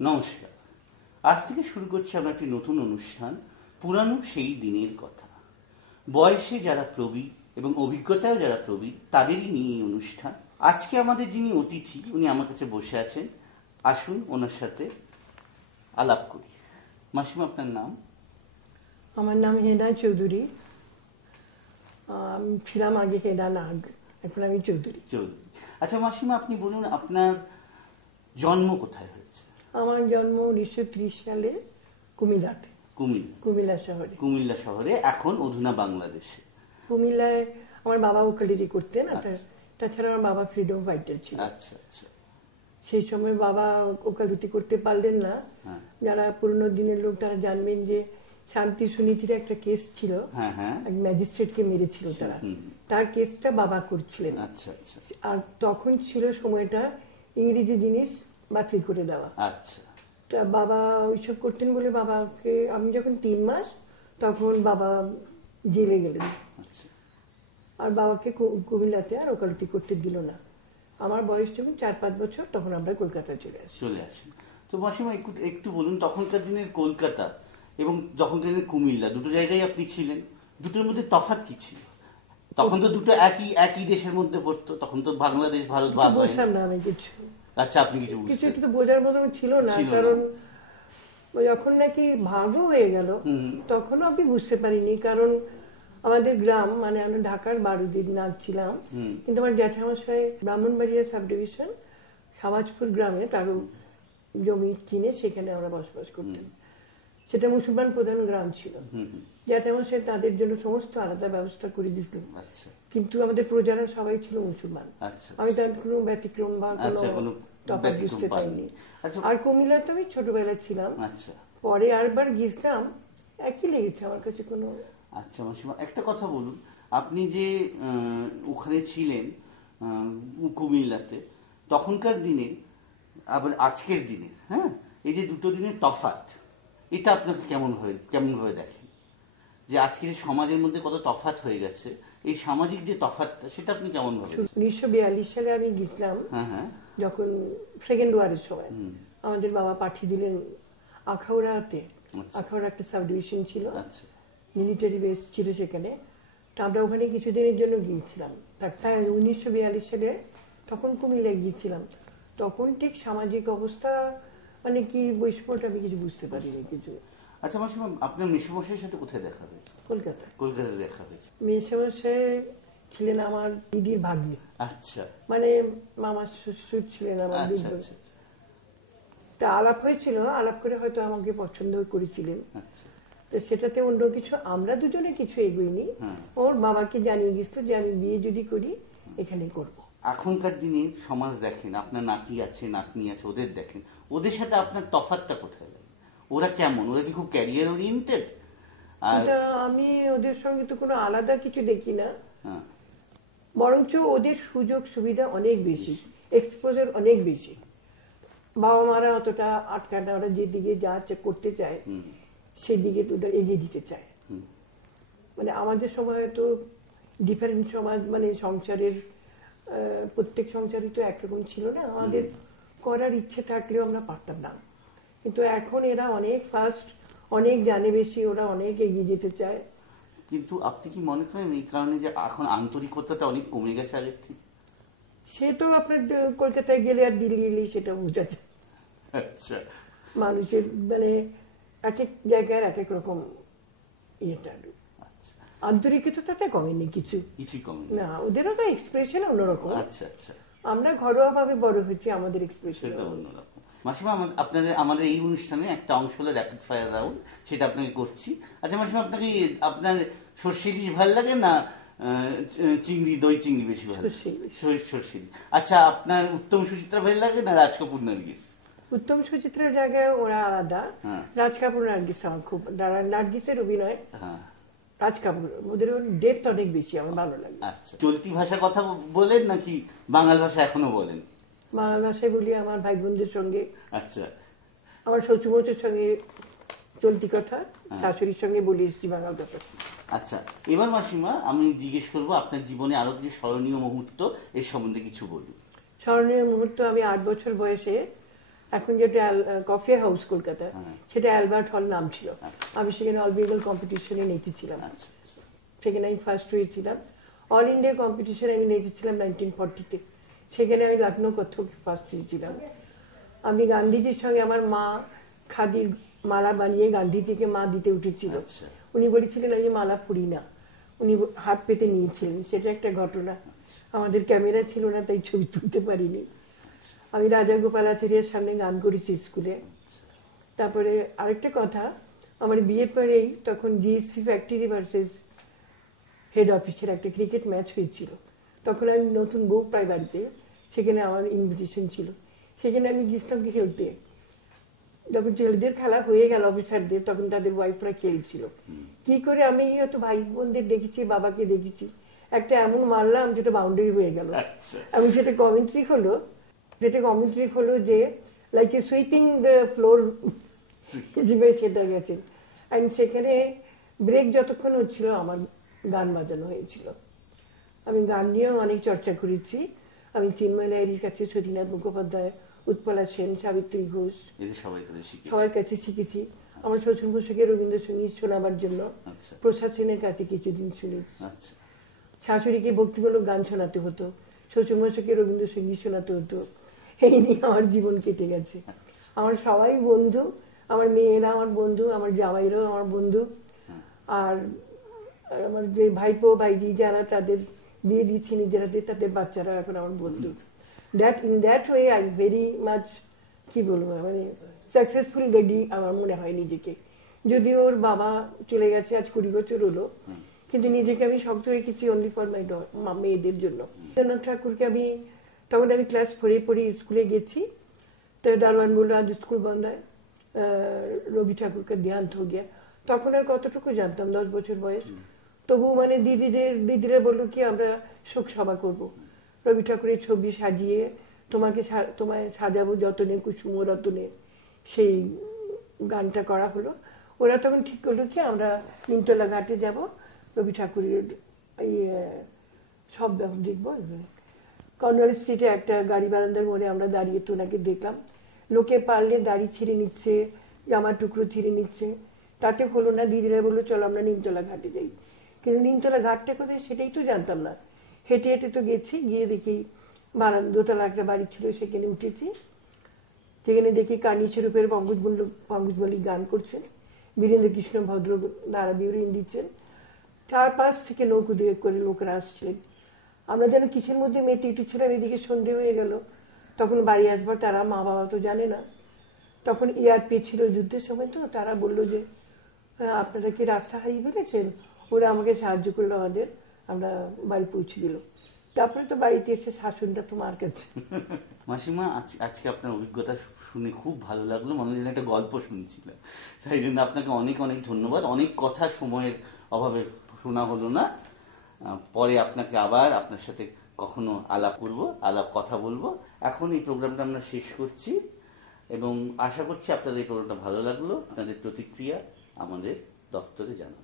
নমস্কার। আজ থেকে শুরু করছি আমরা একটি নতুন অনুষ্ঠান, পুরানো সেই দিনের কথা। বয়সে যারা প্রবীণ এবং অভিজ্ঞতায় যারা প্রবীণ তাদেরই নিয়ে এই অনুষ্ঠান। আজকে আমাদের যিনি অতিথি উনি আমার কাছে বসে আছেন, আসুন ওনার সাথে আলাপ করি। মাসিমা, আপনার নাম? আমার নাম হেনা চৌধুরী। আমি ছিলাম আগে হেনা নাগ, এখন আমি চৌধুরী। আচ্ছা মাসিমা, আপনি বলুন আপনার জন্ম কোথায় হয়েছে? আমার জন্ম 1930 সালে কুমিল্লাতে। কুমিল্লা শহরে, এখন অধুনা বাংলাদেশে। কুমিল্লায় আমার বাবা ওকালতি করতেন। তাছাড়া আমার বাবা ফ্রিডম ফাইটার ছিল। আচ্ছা আচ্ছা। সেই সময় বাবা ওকালতি করতে পারলেন না। যারা পুরনো দিনের লোক তারা জানবেন যে শান্তি সুনীতির একটা কেস ছিল, এক ম্যাজিস্ট্রেটকে মেরেছিল তারা, তার কেসটা বাবা করছিলেন। আর তখন ছিল সময়টা ইংরেজি জিনিস বাতিল করে দেওয়া। তা বাবা ওইসব করতেন বলে বাবাকে, আমি যখন 3 মাস তখন বাবা জেলে গেলেন। আর বাবাকে কুমিল্লাতে আর ওকালতি করতে দিল না। আমার বয়স যখন 4-5 বছর তখন আমরা কলকাতায় চলে আসি। তো মাসিমা একটু বলুন, তখনকার দিনের কলকাতা এবং তখনকার দিনের কুমিল্লা, দুটো জায়গায় আপনি ছিলেন, দুটোর মধ্যে তফাৎ কি ছিল? তখন তো দুটো একই দেশের মধ্যে পড়তো, তখন তো বাংলাদেশ ভারত ভাগ হয় না। আমি কিছু, আচ্ছা, আপনি কিছু একটু বোঝার মতো ছিল না, কারণ যখন নাকি ভাগও হয়ে গেল তখনও আমি বুঝতে পারিনি। কারণ আমাদের গ্রাম, মানে আমরা ঢাকার 12 দিন নাগ ছিলাম, কিন্তু আমার জ্যাঠামশাই ব্রাহ্মণবাড়িয়া সাব ডিভিশন সমাজপুর গ্রামে তারও জমি কিনে সেখানে আমরা বসবাস করতাম। সেটা মুসলমান প্রধান গ্রাম ছিল। জ্যাঠামশাই তাদের জন্য সমস্ত আলাদা ব্যবস্থা করে দিয়েছিল, কিন্তু আমাদের প্রজারা সবাই ছিল মুসলমান। আমি তার কোনো ব্যতিক্রম বা কোনো তফাৎ বুঝতে পারিনি। আর কুমিল্লাতে আমি ছোটবেলায় ছিলাম, পরে আরেকবার গিয়েছিলাম, একই লেগেছে আমার কাছে কোনো। আচ্ছা মাসিমা, একটা কথা বলুন, আপনি যে ওখানে ছিলেন কুমিল্লাতে, তখনকার দিনে আবার আজকের দিনে, এই যে দুটো দিনের তফাৎ, এটা আপনাকে কেমন ভাবে দেখেন? যে আজকের সমাজের মধ্যে কত তফাৎ হয়ে গেছে, এই সামাজিক যে তফাৎটা সেটা আপনি কেমন ভাবে? 1942 সালে আমি গেছিলাম, যখন সেকেন্ড ওয়ারের সময় আমাদের বাবা পাঠিয়ে দিলেন আখাউড়াতে। আখাউড়া একটা সাব ডিভিশন ছিল, মিলিটারি বেস ছিল সেখানে। তো আমরা ওখানে কিছুদিনের জন্য গিয়েছিলাম। তাই 1942 সালে তখন কুমিল্লায় গিয়েছিলাম। তখন ঠিক সামাজিক অবস্থা মানে কি বৈষম্যটা আমি কিছু বুঝতে পারিনি কিছু। আচ্ছা মাসিমা, আপনার মেসোমশাইয়ের সাথে কোথায় দেখা হয়েছে? কলকাতায় দেখা হয়েছে। মেসোমশাই ছিলেন আমার দিদির ভাগ্নে। আচ্ছা, মানে মামার শ্বশুর ছিলেন আমার দিদি। তা আলাপ হয়েছিল, আলাপ করে হয়তো আমাকে পছন্দ করেছিলেন। তো সেটাতে অন্য কিছু, আমরা দুজনে কিছু এগোইনি। ওর বাবাকে জানিয়ে দিচ্ছিল যে আমি বিয়ে যদি করি এখানে করব। এখনকার দিনে সমাজ দেখেন, আপনার নাতি আছে নাতনি আছে, ওদের দেখেন, ওদের সাথে আপনার তফাৎটা কোথায়? ওরা কেমন? ওরা কি খুব ক্যারিয়ার ওরিয়েন্টেড? আমি ওদের সঙ্গে তো কোনো আলাদা কিছু দেখি না, বরঞ্চ ওদের সুযোগ সুবিধা অনেক বেশি, এক্সপোজার অনেক বেশি। বাবা মারা অতটা আটকানা, ওরা যেদিকে যা করতে চায় সেদিকে ওটা এগিয়ে দিতে চায়। মানে আমাদের সময় তো ডিফারেন্ট সমাজ, মানে সংসারের প্রত্যেক সংসারই তো একরকম ছিল না। আমাদের করার ইচ্ছে থাকলেও আমরা পারতাম না। কিন্তু এখন এরা অনেক ফাস্ট, অনেক জানে বেশি, ওরা অনেক এগিয়ে যেতে চায়। কিন্তু আপনি কি মনে করেন এই কারণে যে এখন আন্তরিকতাটা অনেক কমে গেছে আগের থেকে? সে তো আপনার কলকাতায় গেলে আর দিল্লি গেলে সেটা বোঝা যায়। আচ্ছা, মানুষের মানে এক এক জায়গায় এক এক রকম ইয়েটা, আন্তরিকতাটা কমেনি, কিছুই কমেনি না। ওদেরও তো এক্সপ্রেশন অন্যরকম। আচ্ছা আচ্ছা, আমরা ঘরোয়া ভাবে বড় হয়েছি, আমাদের এক্সপ্রেশন অন্যরকম। মাসিমা, আমাদের এই অনুষ্ঠানে একটা অংশ হলো র্যাপিড ফায়ার রাউন্ড, সেটা আপনাকে করছি। আচ্ছা মাসিমা, আপনার সর্ষে ইলিশ ভালো লাগে না দই চিংড়ি বেশি ভালো? সর্ষে ইলিশ। আচ্ছা, আপনার উত্তম সুচিত্রা ভালো লাগে না রাজ কাপুর নার্গিস? উত্তম সুচিত্রার জায়গায় ওরা আলাদা। রাজ কাপুর নার্গিস আমার খুব, নার্গিসের অভিনয়, রাজ কাপুর ওদের ডেপথ অনেক বেশি, আমার ভালো লাগে। আচ্ছা, চলতি ভাষার কথা বলেন নাকি বাঙাল ভাষা এখনো বলেন? বাংলা ভাষায় বলি আমার ভাই বোনদের সঙ্গে। আচ্ছা, আমার শ্বশুরমশাইয়ের সঙ্গে চলতি কথা, শাশুড়ির সঙ্গে বলি বাংলা কথা। আচ্ছা, এবার মাসিমা আমি জিজ্ঞেস করবো আপনার জীবনে আরো কিছু স্মরণীয় মুহূর্ত, এর সম্বন্ধে কিছু বলুন। স্মরণীয় মুহূর্ত, আমি 8 বছর বয়সে এখন যেটা কফি হাউস কলকাতা, সেটা অ্যালবার্ট হল নাম ছিল। আমি সেখানে অল বেঙ্গল কম্পিটিশনে নেচেছিলাম, সেখানে আমি ফার্স্ট হয়েছিলাম। অল ইন্ডিয়া কম্পিটিশনে আমি নেচেছিলাম 1940-তে, সেখানে আমি লখনৌ কথক ফার্স্ট হয়েছিলাম। আমি গান্ধীজির সঙ্গে, আমার মা খাদির মালা বানিয়ে গান্ধীজিকে মা দিতে উঠেছিল। উনি বলেছিলেন আমি মালা পরি না, উনি হাত পেতে নিয়েছিলেন, সেটা একটা ঘটনা। আমাদের ক্যামেরা ছিল না, তাই ছবি তুলতে পারিনি। আমি রাজা গোপালাচার্যের সামনে গান করেছি স্কুলে। তারপরে আরেকটা কথা, আমার বিয়ের পরেই তখন জিএসসি ফ্যাক্টরি ভার্সেস হেড অফিসের একটা ক্রিকেট ম্যাচ হয়েছিল। তখন আমি নতুন বউ প্রায় বাড়িতে, সেখানে আমার ইনভিটেশন ছিল, সেখানে আমি গেছিলাম খেলতে। যখন ছেলেদের খেলা হয়ে গেল অফিসারদের, তখন তাদের ওয়াইফরা খেলছিল। কি করে আমি হয়তো ভাই বোনদের দেখেছি, বাবাকে দেখেছি, একটা এমন মারলাম যেটা বাউন্ডারি হয়ে গেল। এবং সেটা কমেন্ট্রি হলো যে like a sweeping the floor হিসেবে সেটা গেছে। অ্যান্ড সেখানে ব্রেক যতক্ষণ হচ্ছিল আমার গান বাজানো হয়েছিল। আমি গান নিয়েও অনেক চর্চা করেছি। আমি চিন্ময় লাহিড়ীর কাছে, সতীনাথ মুখোপাধ্যায়, উৎপলা সেন, সাবিত্রী ঘোষ, সবার কাছে শিখেছি। আমার শ্বশুর মশাইকে রবীন্দ্রসঙ্গীত শোনাবার জন্য প্রসাদ সেনের কাছে কিছুদিন শুনি। শাশুড়িকে ভক্তিমূলক গান শোনাতে হতো, শ্বশুর মশাইকে রবীন্দ্রসঙ্গীত শোনাতে হতো। এই নিয়ে আমার জীবন কেটে গেছে। আমার সবাই বন্ধু, আমার মেয়েরা আমার বন্ধু, আমার জামাইরাও আমার বন্ধু। আর আমার যে ভাইপো ভাইজি যারা তাদের বিয়ে দিচ্ছি নিজেরা, তাদের বাচ্চারা এখন আমার বন্ধু। In that way I very much, কি বলবো, মানে সাকসেসফুল লেডি আমার মনে হয় নিজেকে। যদিও ওর বাবা চলে গেছে আজ 20 বছর হলো, কিন্তু নিজেকে আমি শক্ত রেখেছি অনলি ফর মাই মেয়েদের জন্য। রবীন্দ্রনাথ ঠাকুরকে আমি তখন আমি ক্লাস 4 পড়ি স্কুলে গেছি, তো দারোয়ান বললো আজ স্কুল বন্ধ হয়, রবি ঠাকুরকে দেহান্ত হয়ে গিয়া। তখন আর কতটুকু জানতাম, 10 বছর বয়স। তবু মানে দিদিরা বললো কি আমরা শোক সভা করবো, রবি ঠাকুরের ছবি সাজিয়ে তোমায় সাজাবো যতনে কুসুম রতনে, সেই গানটা করা হলো। ওরা তখন ঠিক করলো কি আমরা নিমতলা ঘাটে যাব, রবি ঠাকুরের সব দেখবো। কর্নওয়াল স্ট্রিটে একটা গাড়ি বারান্দার মোড়ে আমরা দাঁড়িয়ে তো ওনাকে দেখলাম। লোকে পারলে দাড়ি ছিঁড়ে নিচ্ছে, জামার টুকরো ছিঁড়ে নিচ্ছে, তাতে হলো না। দিদিরা বললো চলো আমরা নিমতলা ঘাটে যাই। কিন্তু নিমতলা ঘাটটা কোথায় সেটাই তো জানতাম না। হেঁটে হেঁটে তো গেছি, গিয়ে দেখি দোতলা একটা বাড়ি ছিল, সেখানে উঠেছি। সেখানে দেখি কার্নি স্বরূপের পঙ্কজ মল্লিক গান করছেন, বীরেন্দ্র কৃষ্ণ ভদ্র দ্বারা বিবরণ দিচ্ছেন। চারপাশ থেকে নৌকো দিয়ে করে লোকরা আসছিলেন। আমরা যেন কিসের মধ্যে মেতে উঠেছিলাম। এদিকে সন্ধে হয়ে গেল, তখন বাড়ি আসবার তারা, মা বাবা তো জানে না। তখন ERP ছিল যুদ্ধের সময়, তো তারা বললো যে আপনারা কি রাস্তা হারিয়ে ফেলেছেন। ওরা আমাকে সাহায্য করলো, আমরা বাড়ি পৌঁছে দিল। তারপরে তো বাড়িতে এসে শাসনটা তোমার কাছে। মাসিমা, আজকে আপনার অভিজ্ঞতা শুনে খুব ভালো লাগলো, মনে হয় একটা গল্প শুনছিলাম। তাই জন্য আপনাকে অনেক অনেক ধন্যবাদ। অনেক কথা সময়ের অভাবে শোনা হলো না, পরে আপনাকে আবার আপনার সাথে কখনো কথা বলবো। এখন এই প্রোগ্রামটা আমরা শেষ করছি এবং আশা করছি আপনাদের এই প্রোগ্রামটা ভালো লাগলো। আপনাদের প্রতিক্রিয়া আমাদের দপ্তরে জানান।